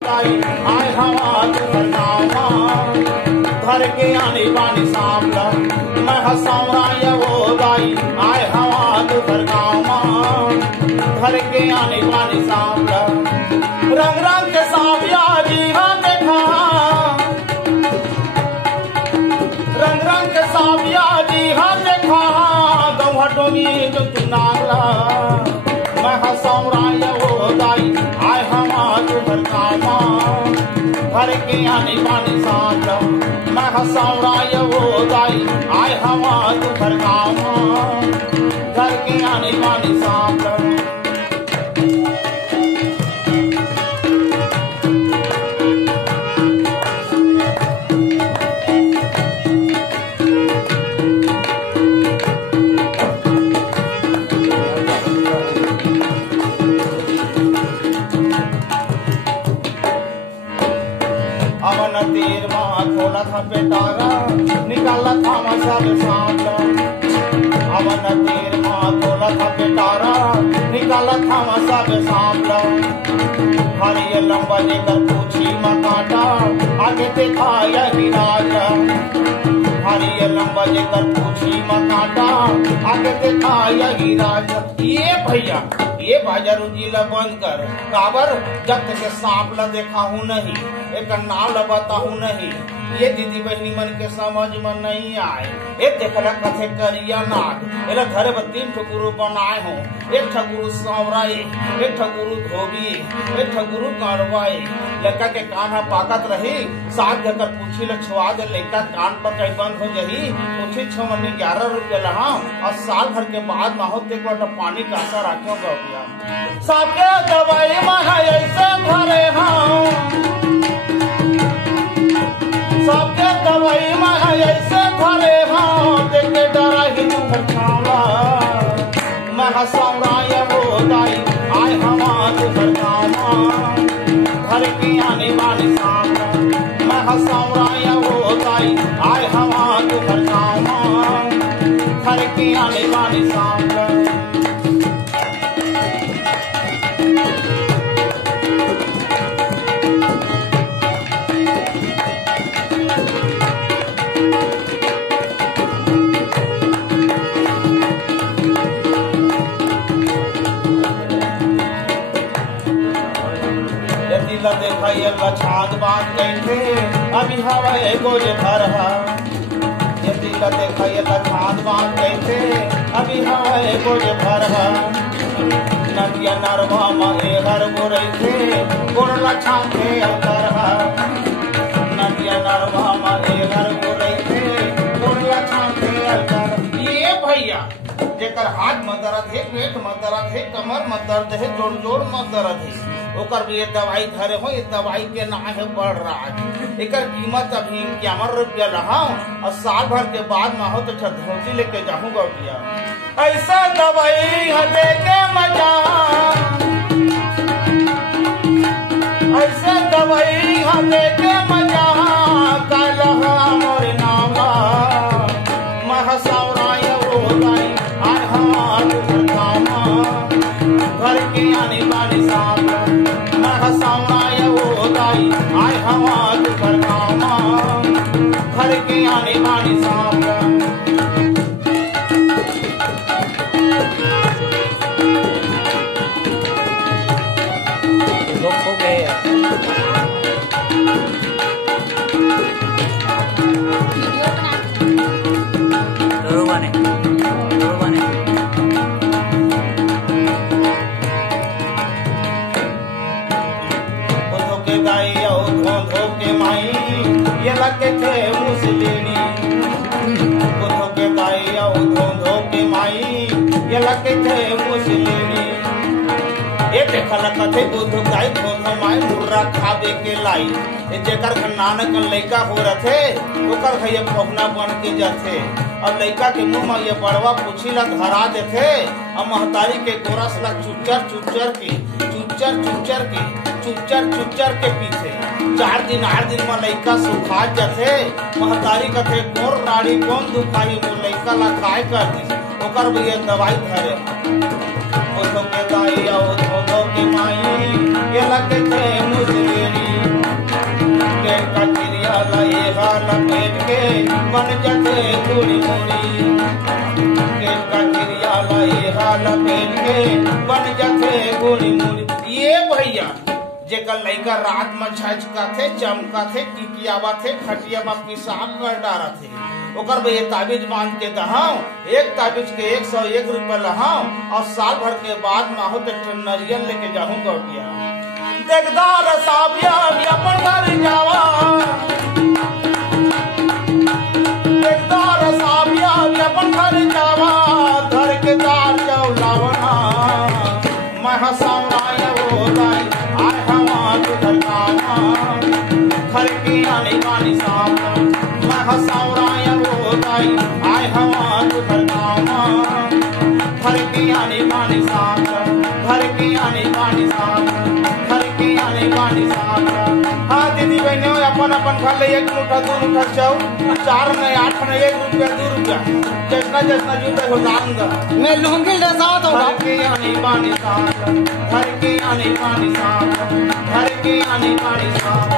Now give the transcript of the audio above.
आए हवा तुहर गाँव घर के आने बानी सामला मैं हंसाऊं ये वो गाई आए हवा तुहर गाँव घर के आने बानी सामला रंग रंग के साविया जी हाँ देखा रंग रंग के साविया जी हाँ देखा गौहटों में जो तू नागला मैं हंसाऊं ये वो गाई आए हवा तुहर गाँव घर के आने बानी सामला मैं हंसाऊं ये वो गाई आए हवा तुहर गाँव घर के आने बानी सामला अवन तीर माँ खोला था पेटारा निकाला था सब सामला अवन तीर माँ खोला था पेटारा निकाला था सब सामला हरिये लंबा लेकर पूछी माँ काटा आगे देखा यही राजा हरिये लंबा लेकर पूछी माँ काटा आगे देखा यही राजा ये भैया ये बाजारू जिला बंद कर काबर जब तक सांप ला देखा हूँ नहीं एक नाव लगाता हूँ नहीं ये दीदी बहनी मन के समझ में नहीं आए एक देखला कथे करिया नाग एला घरे में 3 ठकुरु बनाए हो एक ठकुरु सांवराई एक ठकुरु धोबी एक ठकुरु काड़वाई लड़का के कान पाकत रही साथ देकर पूछी ल छुआ दे लड़का कान पर कहीं बंद हो जही पूछी 6 महीने 11 रुपया लहा और साल भर के बाद माहौल एक बार पानी का असर आंखों का गया सबके दवाई माना ऐसे भरे हाँ सबके दवाई माना ऐसे भरे हाँ देखे डरा ही तुहर छावा मैं हंसाऊं ये वो गाई आए हवा तुहर गाँव घर की आने वाली सामला मैं हंसाऊं ये वो गाई आए हवा तुहर गाँव घर की आने वाली सामला देखा ये लछाद बात कैसे अभी हवा गोज भर ये दिल देखा ये लछाद बात कैसे अभी हवा गोज भर नदिया नरवा में हर गोरे थे गोर लछा थे अवतर नदिया नरवा में हर गोरे थे गोर लछा थे अवतर ये भैया जेकर हाथ में दर्द है पेट में दर्द है कमर में दर्द है जोड़ जोड़ में दर्द है ओकर भी ये दवाई धरे हो ये दवाई के ना है बढ़ रहा है एकर कीमत अभी 51 रुपया रहा और साल भर के बाद में हो तो धोती लेके जाऊंगा भैया ऐसा दवाई लेके मजा ऐसे दवाई लेके मजा कल मोर नामा मैं हंसाऊं ये वो गाई आए हवा तुहर गाँव घर के आने वाली सामला मैं हंसाऊं ये वो गाई आए हवा तुहर गाँव घर के आने वाली सामला हो गए धो के माई ये लगे थे मुसलिनी धो के दाई धो के माई ये लगे थे मुसलिनी ये देखल कथे बुध गाय धोध माई मुर्रा खावे के लाई जेकर नानक लइका हो रथे ओकर भैया भोगना बन के जाथे और लइका के मुंह में ये बड़वा पूछी ला धरा देथे और महतारी के गोरस ला चुच्चर के पीछे 4 दिन 8 दिन में लइका सुखा जाथे महतारी कथे गोर राड़ी कौन दुखाई वो लइका ला काय कर दी ओकर भैया दवाई धरे के दाई आओ धो के माई ये लगे थे मुझे गुड़ी मुड़ी पेट का क्रिया लाई हाल पेट के बन जाते गुड़ी मुड़ी। ये भैया जेकर लइका रात में झचका थे चमका थे किकियावा थे खटिया में पिसाब कर डारा थे ओकर भैया ताबीज बांध के दहाओ एक ताबीज के 101 रुपए लहाओ और साल भर के बाद माहो तो नरियल लेके जाऊं गौटिया देखदार साबिया अपन घर जावा देखदार साबिया अपन घर जावा घर के दार जाओ लावना मैं हसावराय वो दाई आय हवा तुझर कामा घर की आने वाली साम मैं हसावराय वो दाई आय हवा तुझर कामा घर की आने वाली साम घर की आने वाली साम घर की आने वाली साम। हाँ दीदी बहनों अपन अपन घर ले 1 मुठा 2 मुठा चाउ 4 नहीं 8 नहीं 1 रुपया 2 रुपया जैसना जैसना जुटे हो लाऊंगा मैं लूंगी ले साथ होगा घर की आने वाली साम घर की आने वाली साम घर की आने वाली साम।